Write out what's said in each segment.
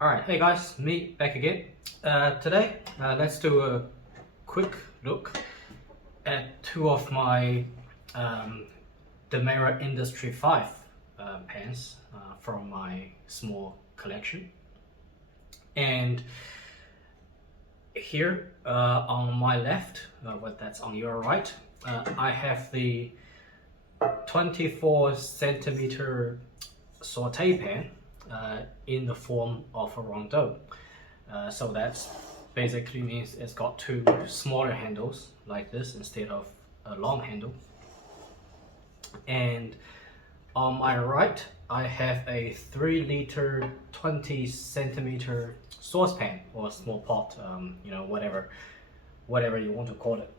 Alright, hey guys, me back again. Today, let's do a quick look at two of my Demeyere Industry 5 pens from my small collection. And here on my left, that's on your right, I have the 24 centimeter Saute Pan in the form of a Rondeau. So that's basically means it's got two smaller handles like this instead of a long handle. And on my right, I have a 3-liter 20 centimeter saucepan or small pot, whatever you want to call it.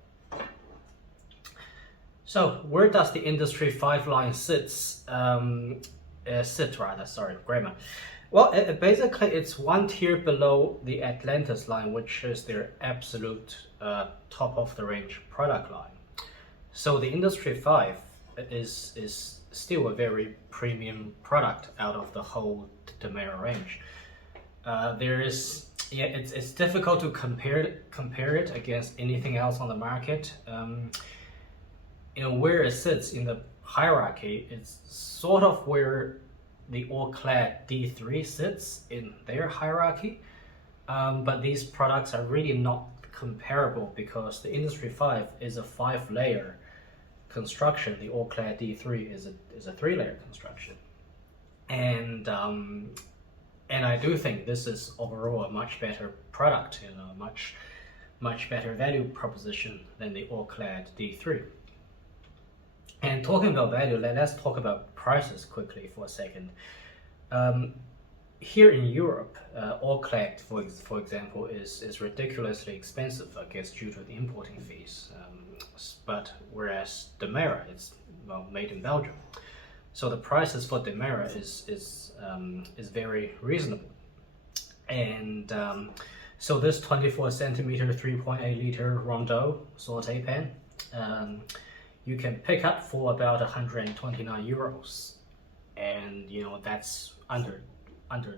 So where does the Industry 5 line grammar. Well, basically it's one tier below the Atlantis line, which is their absolute top of the range product line. So the Industry 5 is still a very premium product out of the whole Demeyere range. It's difficult to compare it against anything else on the market. Where it sits in the hierarchy, it's sort of where the all-clad D3 sits in their hierarchy, but these products are really not comparable because the Industry 5 is a 5-layer construction. The all-clad D3 is a 3-layer construction, and I do think this is overall a much better product, much better value proposition than the all-clad D3. And talking about value, let's talk about prices quickly for a second. Here in Europe, all-clad, for example, is ridiculously expensive, I guess, due to the importing fees. But whereas Demeyere, it's made in Belgium, so the prices for Demeyere is very reasonable. And so this 24 centimeter 3.8 liter Rondeau Saute Pan, you can pick up for about 129 euros, and that's under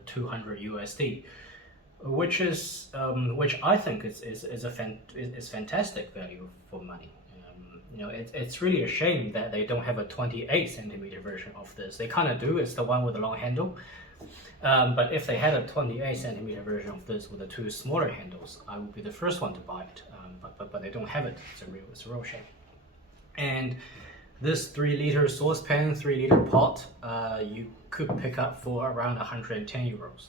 200 USD, which I think is fantastic value for money. It's really a shame that they don't have a 28 centimeter version of this. They kind of do. It's the one with the long handle, but if they had a 28 centimeter version of this with the two smaller handles, I would be the first one to buy it. But they don't have it. It's a real shame. And this 3-liter saucepan, 3-liter pot, you could pick up for around 110 euros.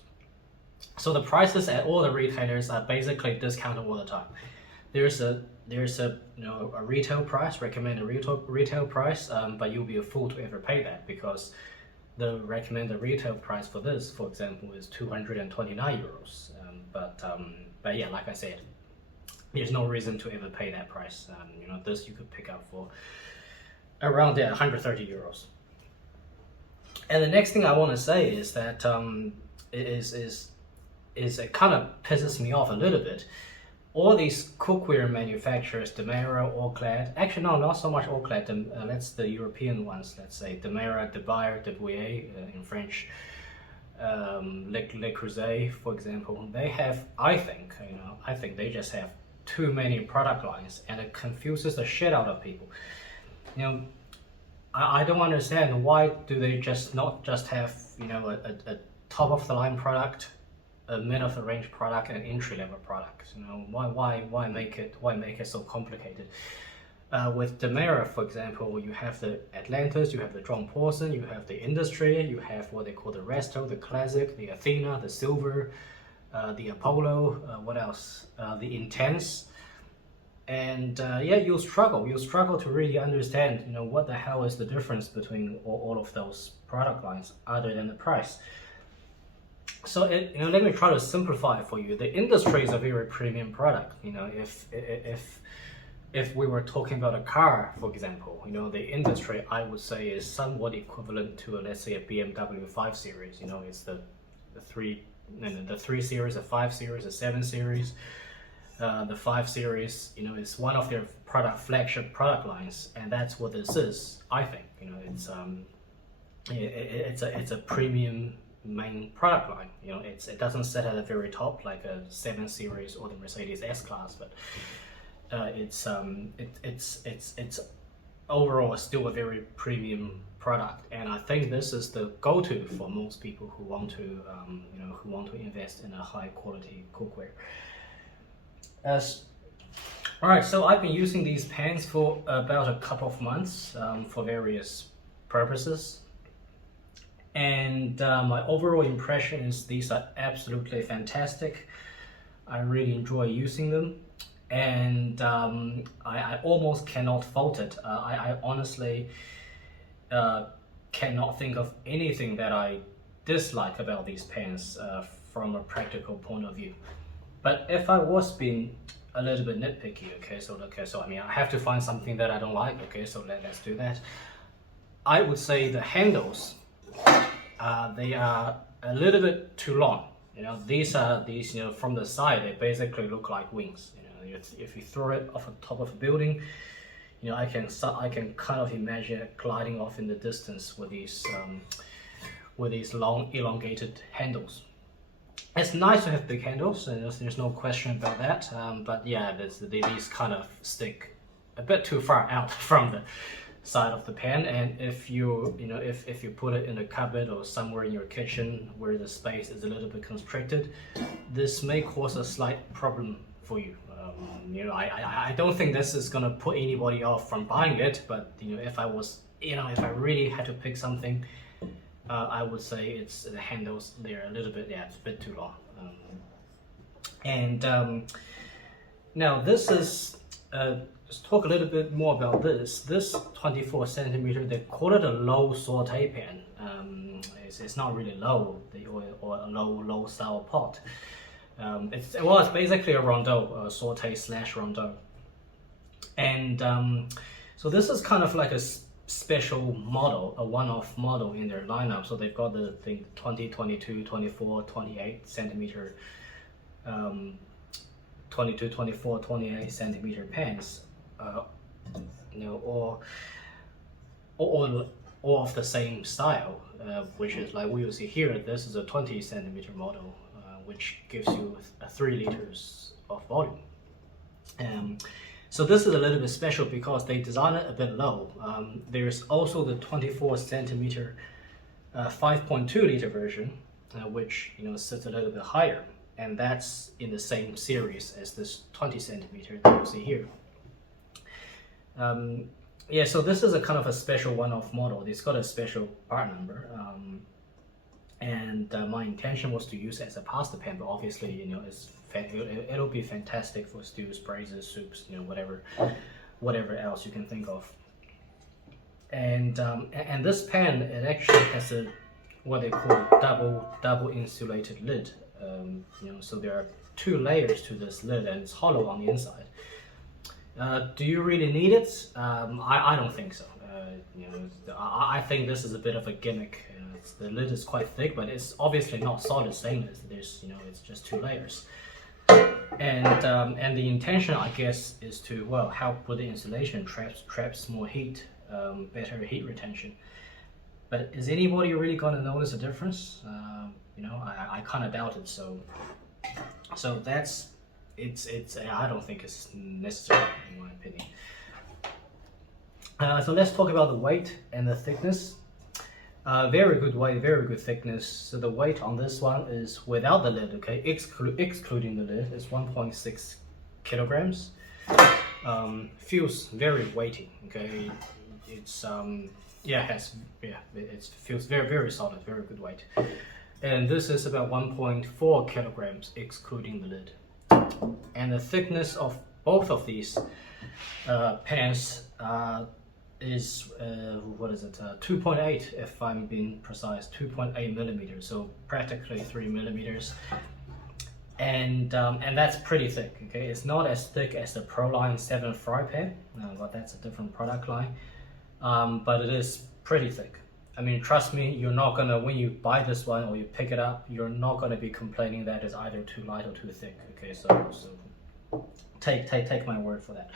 So the prices at all the retailers are basically discounted all the time. There's a retail price, recommended retail price, but you'll be a fool to ever pay that because the recommended retail price for this, for example, is 229 euros. But yeah, like I said, there's no reason to ever pay that price. This you could pick up for around 130 euros. And the next thing I want to say is that it kind of pisses me off a little bit. All these cookware manufacturers, Demeyere, all-clad, actually no, not so much all-clad. That's the European ones. Let's say Demeyere, Demeyere in French, Le Creuset, for example. They have, I think they just have too many product lines, and it confuses the shit out of people. I don't understand why do they not just have a top of the line product, a mid of the range product, and an entry level product. Why make it so complicated? With Demeyere, for example, you have the Atlantis, you have the John Paulson, you have the Industry, you have what they call the Resto, the Classic, the Athena, the Silver, the Apollo, what else? The Intense, and you'll struggle to really understand, what the hell is the difference between all of those product lines other than the price. So let me try to simplify it for you. The Industry is a very premium product. If we were talking about a car, for example, the Industry, I would say, is somewhat equivalent to let's say a BMW 5 Series. It's the 3 Series, a 5 Series, a 7 Series. The 5 Series, is one of their flagship product lines, and that's what this is. I think, it's a premium main product line. You know, it doesn't sit at the very top like a 7 Series or the Mercedes S-Class, but it's overall still a very premium product, and I think this is the go-to for most people who want to who want to invest in a high quality cookware. All right, so I've been using these pans for about a couple of months for various purposes, and my overall impression is these are absolutely fantastic. I really enjoy using them, and I almost cannot fault it. I honestly cannot think of anything that I dislike about these pans from a practical point of view. But if I was being a little bit nitpicky, so I mean, I have to find something that I don't like, okay, so let's do that. I would say the handles, they are a little bit too long. You know, these you know, from the side, they basically look like wings. You know, if you throw it off the top of a building, you know, I can kind of imagine it gliding off in the distance with these long elongated handles. It's nice to have big handles, and there's no question about that. But yeah, these kind of stick a bit too far out from the side of the pan, and if you put it in a cupboard or somewhere in your kitchen where the space is a little bit constricted, this may cause a slight problem for you. You know, I don't think this is gonna put anybody off from buying it, but you know, if I really had to pick something, I would say it's the handles. They're a little bit, yeah, it's a bit too long. Now this is let's talk a little bit more about this. This 24 centimeter, they call it a low saute pan. It's not really low, or a low sour pot. It's basically a Rondeau, saute / Rondeau. And so this is kind of like a special model, a one-off model in their lineup. So they've got the 20, 22, 24, 28 centimeter, 22, 24, 28 centimeter pans, you know, all of the same style, which is like we will see here. This is a 20 centimeter model, which gives you 3 liters of volume. So this is a little bit special because they designed it a bit low. There's also the 24 centimeter 5.2 liter version, which, you know, sits a little bit higher, and that's in the same series as this 20 centimeter that you see here. Yeah, so this is a kind of a special one-off model. It's got a special part number, and my intention was to use it as a pasta pan, but obviously, you know, it'll be fantastic for stews, braises, soups, you know, whatever else you can think of. And this pan, it actually has what they call double insulated lid. You know, so there are 2 layers to this lid, and it's hollow on the inside. Do you really need it? I don't think so. You know, I think this is a bit of a gimmick. The lid is quite thick, but it's obviously not solid stainless. There's, you know, it's just 2 layers. And the intention, I guess, is to, well, help with the insulation, traps more heat, better heat retention. But is anybody really going to notice a difference? You know, I kind of doubt it. So that's it's I don't think it's necessary, in my opinion. So let's talk about the weight and the thickness. Very good weight, very good thickness. So the weight on this one is without the lid, okay, excluding the lid, is 1.6 kilograms. Feels very weighty, okay. It's it feels very solid, very good weight. And this is about 1.4 kilograms excluding the lid. And the thickness of both of these pans is 2.8, if I'm being precise, 2.8 millimeters, so practically 3 millimeters. And that's pretty thick, okay. It's not as thick as the Proline 7 fry pan, but that's a different product line. But it is pretty thick. I mean, trust me, you're not gonna, when you buy this one or you pick it up, you're not gonna be complaining that it's either too light or too thick, okay. So take my word for that.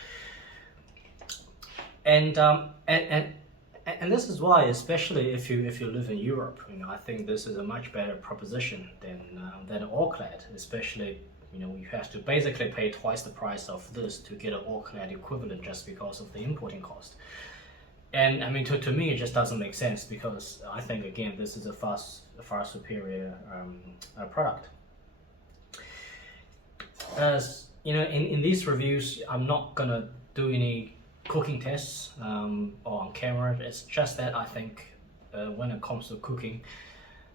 And And this is why, especially if you live in Europe, I think this is a much better proposition than all-clad. Especially, you have to basically pay twice the price of this to get an all-clad equivalent just because of the importing cost. And I mean, to me, it just doesn't make sense, because I think, again, this is a far superior product. As in these reviews, I'm not gonna do any cooking tests or on camera. It's just that I think when it comes to cooking,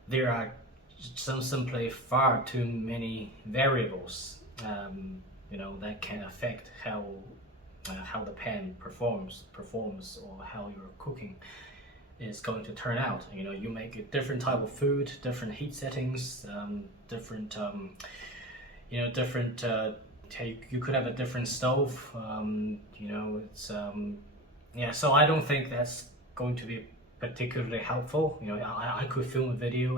there are simply far too many variables that can affect how the pan performs or how your cooking is going to turn out. You make a different type of food, different heat settings, different you could have a different stove. So I don't think that's going to be particularly helpful. I could film a video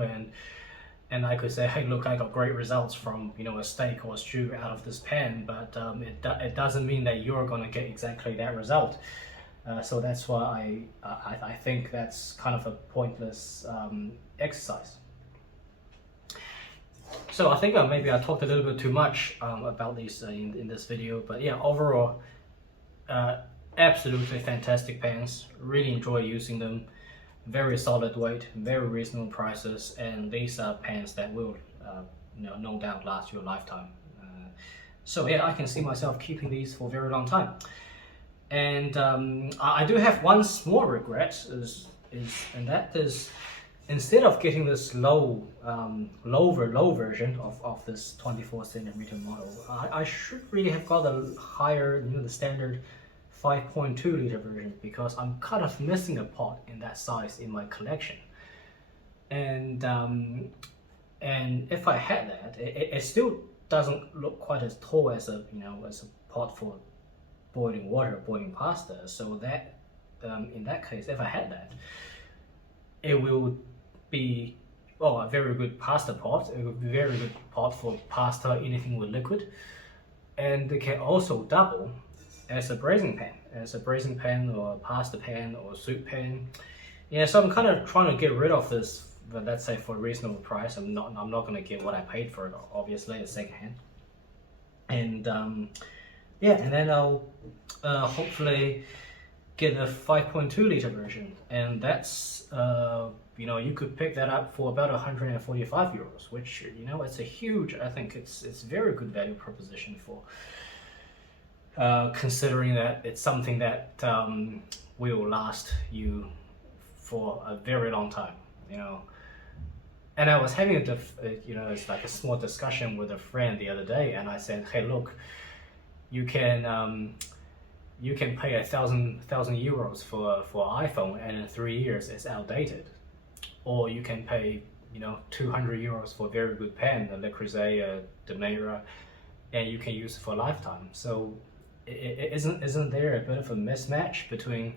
and I could say, hey, look, I got great results from a steak or a stew out of this pan, but it doesn't mean that you're going to get exactly that result. So that's why I think that's kind of a pointless exercise. So I think maybe I talked a little bit too much about these in this video, but yeah, overall, absolutely fantastic pans. Really enjoy using them. Very solid weight, very reasonable prices, and these are pans that will no doubt last you a lifetime. So yeah, I can see myself keeping these for a very long time. And I do have one small regret, and that is, instead of getting this low version of this 24 centimeter model, I should really have got a higher, the standard 5.2 liter version, because I'm kind of missing a pot in that size in my collection. And if I had that, it still doesn't look quite as tall as a pot for boiling water, boiling pasta. So that in that case, if I had that, it will be a very good pasta pot. It would be a very good pot for pasta, anything with liquid, and it can also double as a braising pan, or a pasta pan, or a soup pan. Yeah, so I'm kind of trying to get rid of this, but let's say for a reasonable price. I'm not going to get what I paid for it, obviously, it's secondhand. And and then I'll hopefully get a 5.2 liter version, and that's you could pick that up for about 145 euros, which it's a huge. I think it's very good value proposition for. Considering that it's something that will last you for a very long time, And I was having it's like a small discussion with a friend the other day, and I said, hey, look, you can pay 1,000 euros for an iPhone, and in 3 years it's outdated, or you can pay 200 euros for a very good pen, the Le Creuset, Demeyere, and you can use it for a lifetime. So isn't there a bit of a mismatch between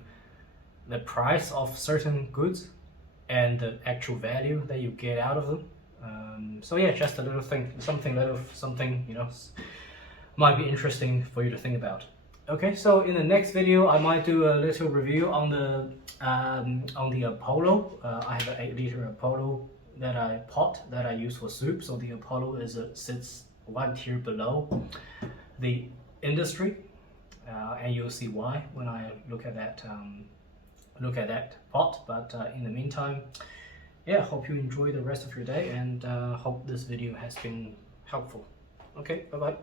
the price of certain goods and the actual value that you get out of them? So yeah, just a little thing, something might be interesting for you to think about. Okay, so in the next video, I might do a little review on the Apollo. I have an 8 liter Apollo pot that I use for soup. So the Apollo sits one tier below the Industry. And you'll see why when I look at that pot. But in the meantime, yeah, hope you enjoy the rest of your day, and hope this video has been helpful. Okay, bye bye.